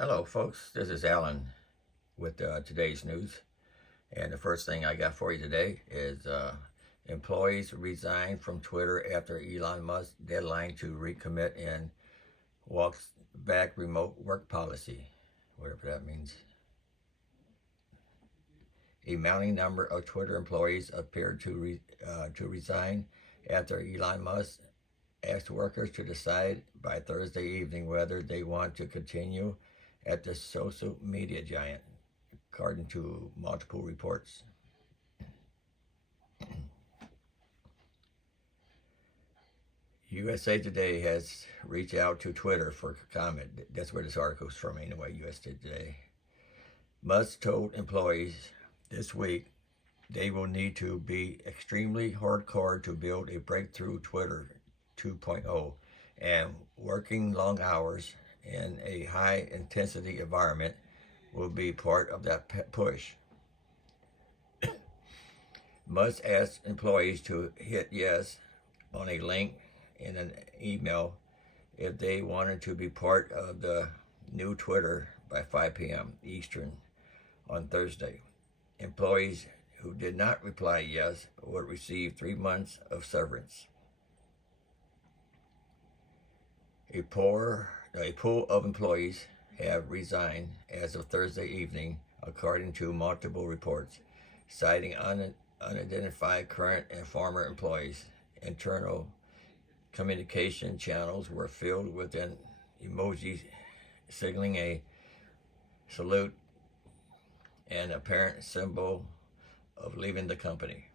Hello, folks. This is Alan with today's news. And the first thing I got for you today is employees resign from Twitter after Elon Musk's deadline to recommit and walks back remote work policy, whatever that means. A mounting number of Twitter employees appeared to resign after Elon Musk asked workers to decide by Thursday evening whether they want to continue at the social media giant, according to multiple reports. USA Today has reached out to Twitter for comment. That's where this article's from anyway, USA Today. Musk told employees this week they will need to be extremely hardcore to build a breakthrough Twitter 2.0, and working long hours in a high intensity environment will be part of that push. Musk asked employees to hit yes on a link in an email if they wanted to be part of the new Twitter by 5 p.m. Eastern on Thursday. Employees who did not reply yes would receive 3 months of severance. A pool of employees have resigned as of Thursday evening, according to multiple reports, citing unidentified current and former employees. Internal communication channels were filled with an emoji signaling a salute, an apparent symbol of leaving the company.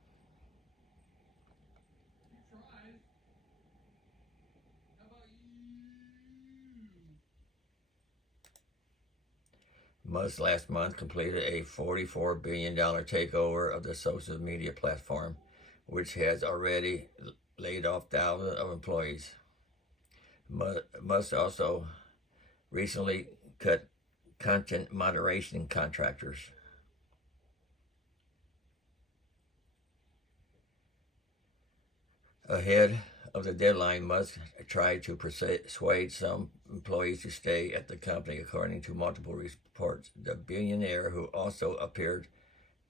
Musk last month completed a $44 billion takeover of the social media platform, which has already laid off thousands of employees. Musk also recently cut content moderation contractors. Ahead of the deadline, Musk tried to persuade some employees to stay at the company, according to multiple reports. The billionaire, who also appeared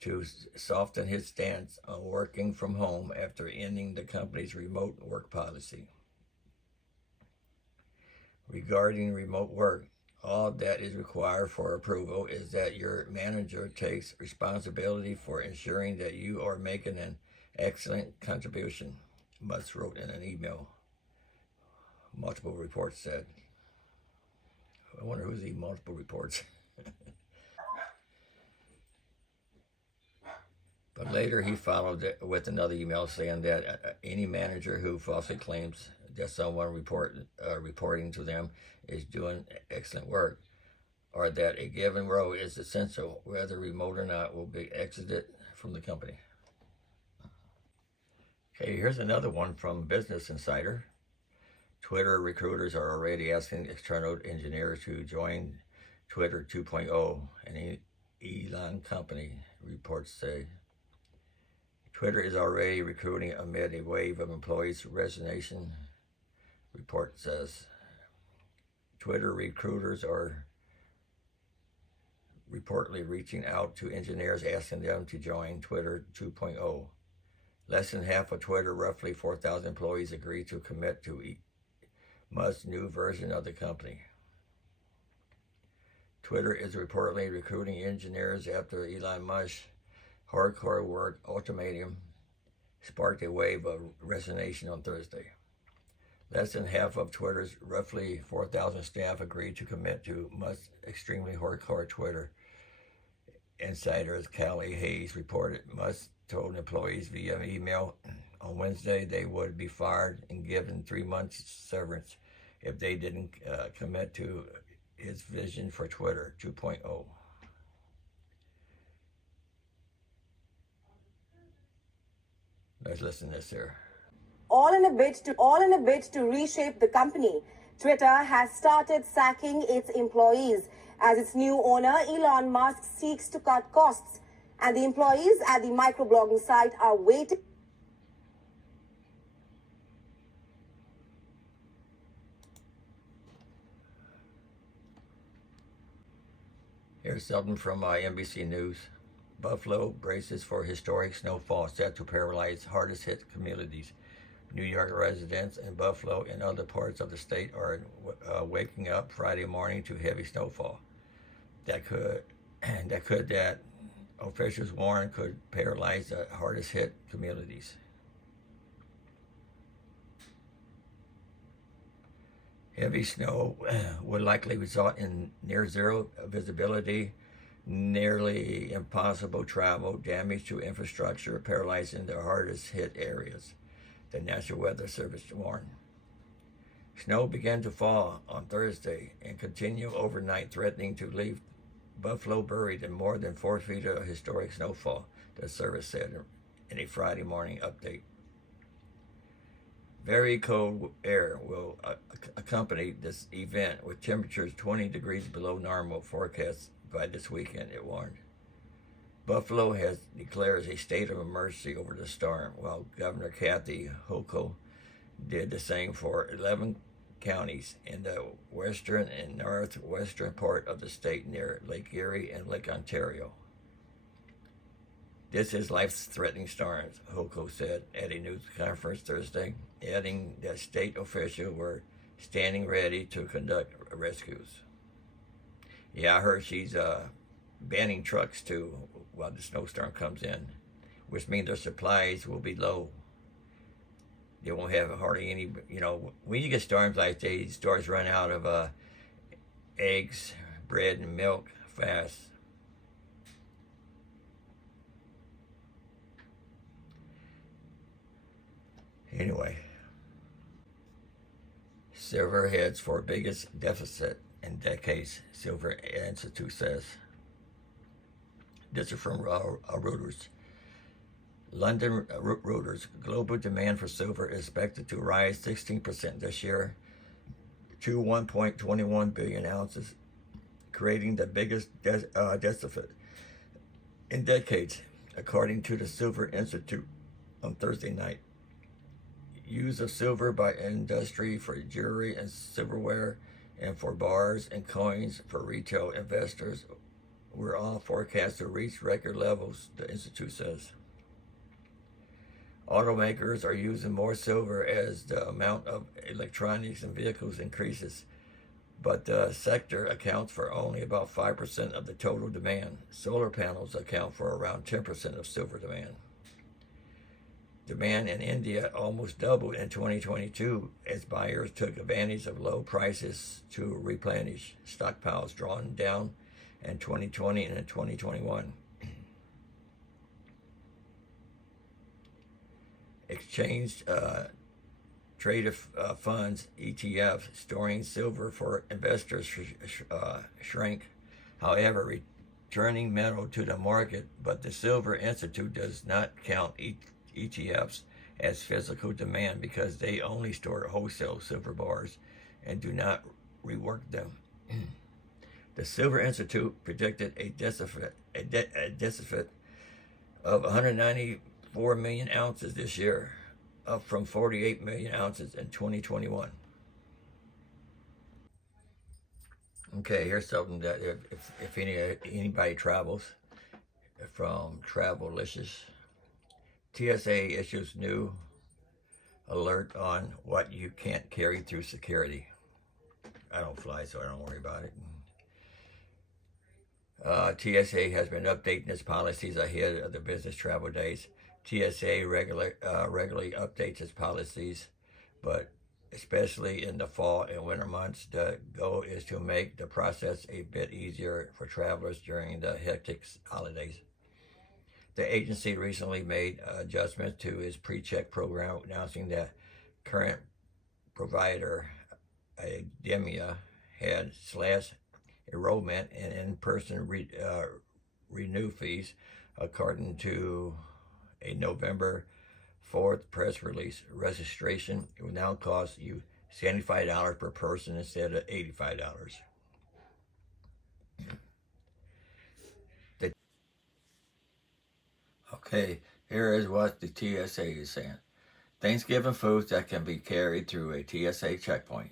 to soften his stance on working from home after ending the company's remote work policy. Regarding remote work, all that is required for approval is that your manager takes responsibility for ensuring that you are making an excellent contribution, Musk wrote in an email, multiple reports said. I wonder who's these multiple reports. But later he followed with another email saying that any manager who falsely claims that someone reporting to them is doing excellent work, or that a given role is essential, whether remote or not, will be exited from the company. Okay, here's another one from Business Insider. Twitter recruiters are already asking external engineers to join Twitter 2.0, an Elon company, reports say. Twitter is already recruiting amid a wave of employees' resignation, report says. Twitter recruiters are reportedly reaching out to engineers asking them to join Twitter 2.0. Less than half of Twitter, roughly 4,000 employees, agreed to commit to Musk's new version of the company. Twitter is reportedly recruiting engineers after Elon Musk's hardcore work ultimatum sparked a wave of resignation on Thursday. Less than half of Twitter's roughly 4,000 staff agreed to commit to Musk's extremely hardcore Twitter. Insiders Callie Hayes reported Musk told employees via email on Wednesday they would be fired and given 3 months severance if they didn't commit to his vision for Twitter 2.0. Let's listen to this here. All in a bid to reshape the company, Twitter has started sacking its employees as its new owner, Elon Musk, seeks to cut costs. And the employees at the microblogging site are waiting. Here's something from NBC News. Buffalo braces for historic snowfall set to paralyze hardest hit communities. New York residents in Buffalo and other parts of the state are waking up Friday morning to heavy snowfall. That officials warn could paralyze the hardest hit communities. Heavy snow would likely result in near zero visibility, nearly impossible travel, damage to infrastructure, paralyzing the hardest hit areas, the National Weather Service warned. Snow began to fall on Thursday and continue overnight, threatening to leave Buffalo buried in more than 4 feet of historic snowfall, the service said in a Friday morning update. Very cold air will accompany this event, with temperatures 20 degrees below normal forecast by this weekend, it warned. Buffalo has declared a state of emergency over the storm, while Governor Kathy Hochul did the same for 11 counties in the western and northwestern part of the state near Lake Erie and Lake Ontario. This is life-threatening storms, Hochul said at a news conference Thursday, adding that state officials were standing ready to conduct rescues. Yeah, I heard she's banning trucks too while the snowstorm comes in, which means their supplies will be low. They won't have hardly any, when you get storms like these, stores run out of eggs, bread, and milk fast. Anyway, silver heads for biggest deficit in decades, Silver Institute says. This is from Reuters. London Reuters. Global demand for silver is expected to rise 16% this year to 1.21 billion ounces, creating the biggest deficit in decades, according to the Silver Institute on Thursday night. Use of silver by industry for jewelry and silverware and for bars and coins for retail investors were all forecast to reach record levels, the Institute says. Automakers are using more silver as the amount of electronics and vehicles increases, but the sector accounts for only about 5% of the total demand. Solar panels account for around 10% of silver demand. Demand in India almost doubled in 2022 as buyers took advantage of low prices to replenish stockpiles drawn down in 2020 and in 2021. Exchange traded funds, ETF, storing silver for investors shrank, however, returning metal to the market, but the Silver Institute does not count ETFs as physical demand because they only store wholesale silver bars and do not rework them. The Silver Institute predicted a deficit of 194 million ounces this year, up from 48 million ounces in 2021. Okay, here's something that if anybody travels from Travelicious, TSA issues new alert on what you can't carry through security. I don't fly, so I don't worry about it. TSA has been updating its policies ahead of the business travel days. TSA regularly updates its policies, but especially in the fall and winter months, the goal is to make the process a bit easier for travelers during the hectic holidays. The agency recently made adjustments to its pre-check program, announcing that current provider Idemia had slashed enrollment and in-person renew fees, according to a November 4th press release. Registration will now cost you $75 per person instead of $85. Okay, here is what the TSA is saying. Thanksgiving foods that can be carried through a TSA checkpoint.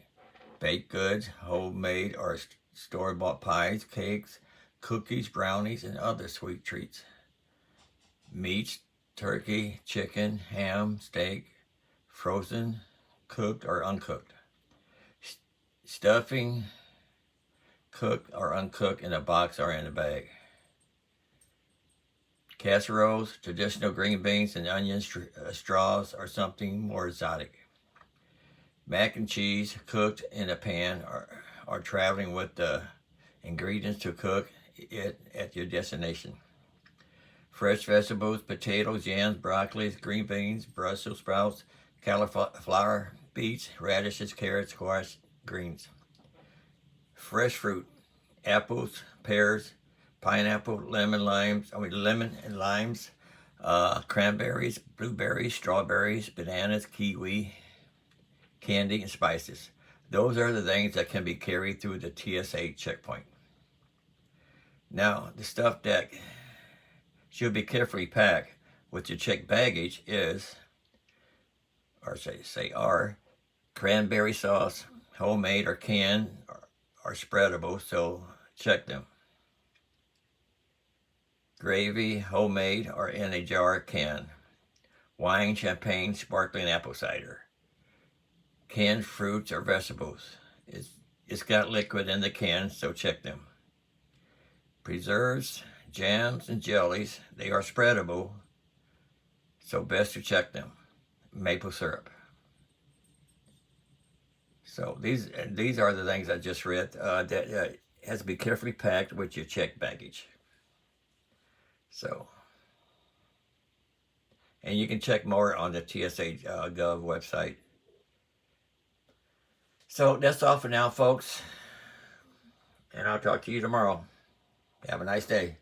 Baked goods, homemade or store-bought pies, cakes, cookies, brownies, and other sweet treats. Meats, turkey, chicken, ham, steak, frozen, cooked or uncooked. Stuffing, cooked or uncooked in a box or in a bag. Casseroles, traditional green beans and onion straws, or something more exotic. Mac and cheese, cooked in a pan, or traveling with the ingredients to cook it at your destination. Fresh vegetables, potatoes, yams, broccoli, green beans, Brussels sprouts, cauliflower, beets, radishes, carrots, squash, greens. Fresh fruit, apples, pears, pineapple, lemon and limes, cranberries, blueberries, strawberries, bananas, kiwi, candy, and spices. Those are the things that can be carried through the TSA checkpoint. Now, the stuff that should be carefully packed with your checked baggage is, are cranberry sauce, homemade or canned, or spreadable, so check them. Gravy, homemade or in a jar, can. Wine, champagne, sparkling apple cider. Canned fruits or vegetables. It's got liquid in the can, so check them. Preserves, jams, and jellies, they are spreadable, so best to check them. Maple syrup. So these are the things I just read that has to be carefully packed with your checked baggage. So, and you can check more on the TSA Gov website. So that's all for now, folks. And I'll talk to you tomorrow. Have a nice day.